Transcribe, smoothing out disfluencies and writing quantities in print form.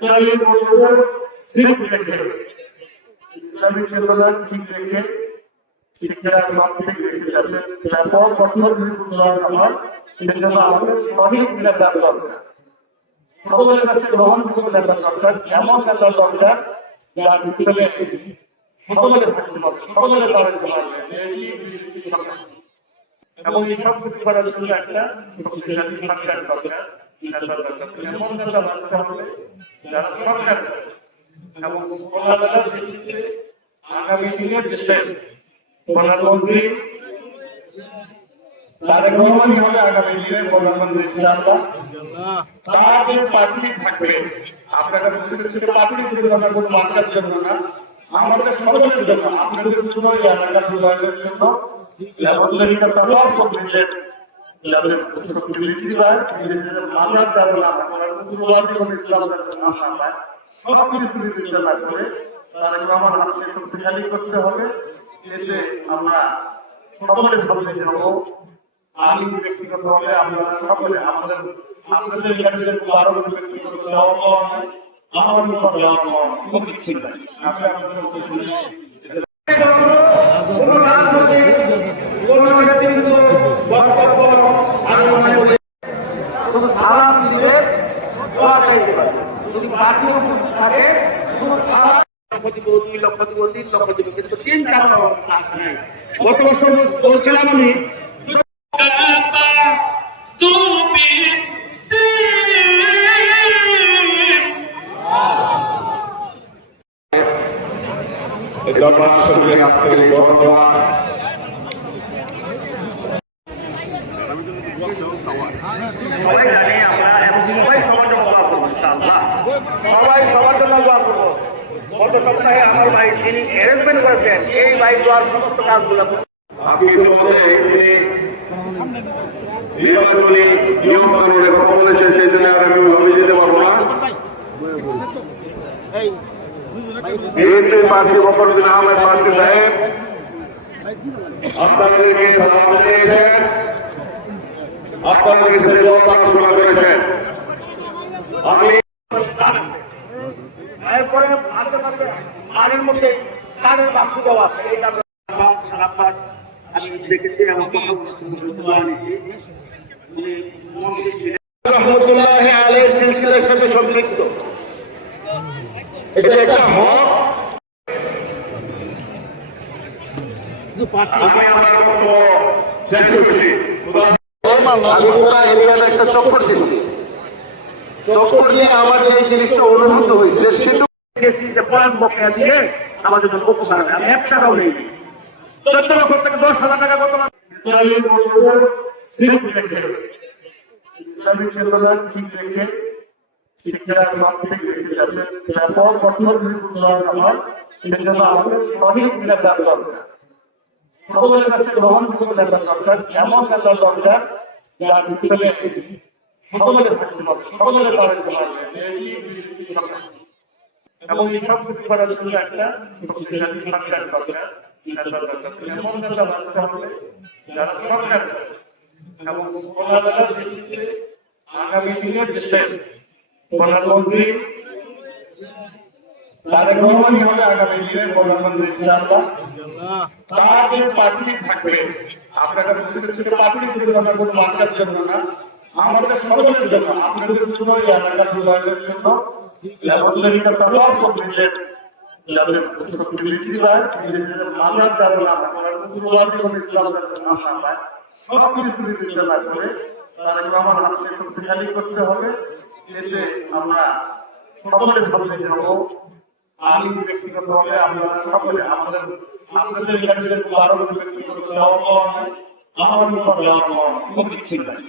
ইসলামী মূল্যবোধ ঠিক রেখে ইসলামী চেতনা ঠিক রেখে শিক্ষা সমাজ ঠিক রেখে যাবে ব্যাপক কঠোর উন্নয়ন হয় সেজন্য আমাদের সঠিক নেতার দরকার সকলের কাছে গ্রহণযোগ্য নেতার দরকার এমন নেতার দরকার যার ভিতরে সকলের থাকতে হবে সকলের দাঁড়াতে পারবে এবং এই সব কিছু করার জন্য একটা শক্তিশালী সরকার দরকার এমন নেতা বাঁচতে হবে যারা সরকার এবং কোলাদার ভিত্তিতে আগামী দিনের দেশের প্রধানমন্ত্রী তারেক রহমান হবে আগামী দিনের প্রধানমন্ত্রী ইনশাআল্লাহ। তার যে পার্টি থাকবে আপনারা ছোট পার্টির বিরোধিতা কোনো মার্কার জন্য না আমাদের সকলের জন্য আপনাদের জন্য এই এলাকার উন্নয়নের জন্য লেভেলের তলাশ করতে লেভেলের পসিবিলিটি হয় নিজেদের মাজার কারণে আমরা পূর্ববর্তী কোনো ইসলামের জন্য আমরা সব কিছু বিবেচনা না করে তারেক রহমান আমাকে শক্তিশালী করতে হবে এতে আমরা সকলের ভালো যাব। আমি ব্যক্তিগতভাবে আমরা সকলে আমাদের আপনাদের এলাকার আরো ব্যক্তিগত আমার নিকট কোনো কিছু নাই কোন রাজনৈতিক কোন নেতৃবৃন্দ বক্তব্য আমি মনে করি সালাম দিলে দোয়া চাইতে পারে যদি বাকি থাকে শুধু সালাম লক্ষপতি কিন্তু চিন্তা করার অবস্থা নেই। গত বছর বলছিলাম আমি দরবার শরীফের আজকের এই বড়দোয়া সবাই সবার জন্য দোয়া করবো। গত সপ্তাহে আমার ভাই যিনি অ্যারেঞ্জমেন্ট করেছেন এই ভাই দোয়ার সমস্ত কাজগুলো আমি নির্বাচনী নিয়ম কানুনের কথা বলেছেন সেই জন্য আমি ভাবে যেতে পারবো না। বিএনপি প্রার্থী বকরউদ্দিন আহমেদ প্রার্থী সাহেব আপনাদেরকে সালাম জানিয়েছেন, আপনাদেরকে সেই দোয়া প্রার্থনা করেছেন। আমি এরপরে আশেপাশে মানের মধ্যে কানের বাস্তু দেওয়া আছে এইটা আমি দেখেছি আমাকে রহমতুল্লাহ আলাইহির সিলসিলার সাথে সম্পৃক্ত এটা একটা হক। আমি আমার বক্তব্য শেষ করছি। একটা চক্কর দিচ্ছি চক্কর দিয়ে আমার এই জিনিসটা অনুভূত হয়েছে সেটু পয়েন্ট বকেয়া দিয়ে আমার জন্য উপকার হবে। আমি 1 টাকাও নেই 14 লক্ষ থেকে 10,000 টাকা কত ইসলামী মূল্যবোধ ঠিক রেখে ইসলামী চেতনা ঠিক রেখে শিক্ষা সমাজ ঠিক রেখে যাবে ব্যাপক কঠোর উন্নয়ন হয় সেজন্য আমাদের সঠিক নেতার দরকার সকলের কাছে গ্রহণযোগ্য নেতার দরকার এমন নেতার দরকার যার ভিতরে সকলের থাকতে হবে সকলের দাঁড়াতে পারবে এবং এই সব কিছু করার জন্য একটা শক্তিশালী সরকার দরকার এমন নেতা বাঁচতে হবে যারা সরকার এবং কোলাদার ভিত্তিতে আগামী দিনের দেশের প্রধানমন্ত্রী তারেক রহমান হবে আগামী দিনের প্রধানমন্ত্রী ইনশাআল্লাহ। তার যে পার্টি থাকবে আপনারা ছোট পার্টির বিরোধিতা কোনো মার্কার জন্য না আমাদের সকলের জন্য আপনাদের জন্য এই এলাকার উন্নয়নের জন্য লেভেলের তলাশ করতে লেভেলের পসিবিলিটি হয় নিজেদের মাজার কারণে আমরা পূর্ববর্তী কোনো ইসলামের জন্য আমরা সব কিছু বিবেচনা না করে তারেক রহমান আমাকে শক্তিশালী করতে হবে এতে আমরা সকলের ভালো যাব। আমি ব্যক্তিগতভাবে আমরা সকলে আমাদের আপনাদের এলাকার আরো ব্যক্তিগত আমার নিকট কোনো কিছু নাই।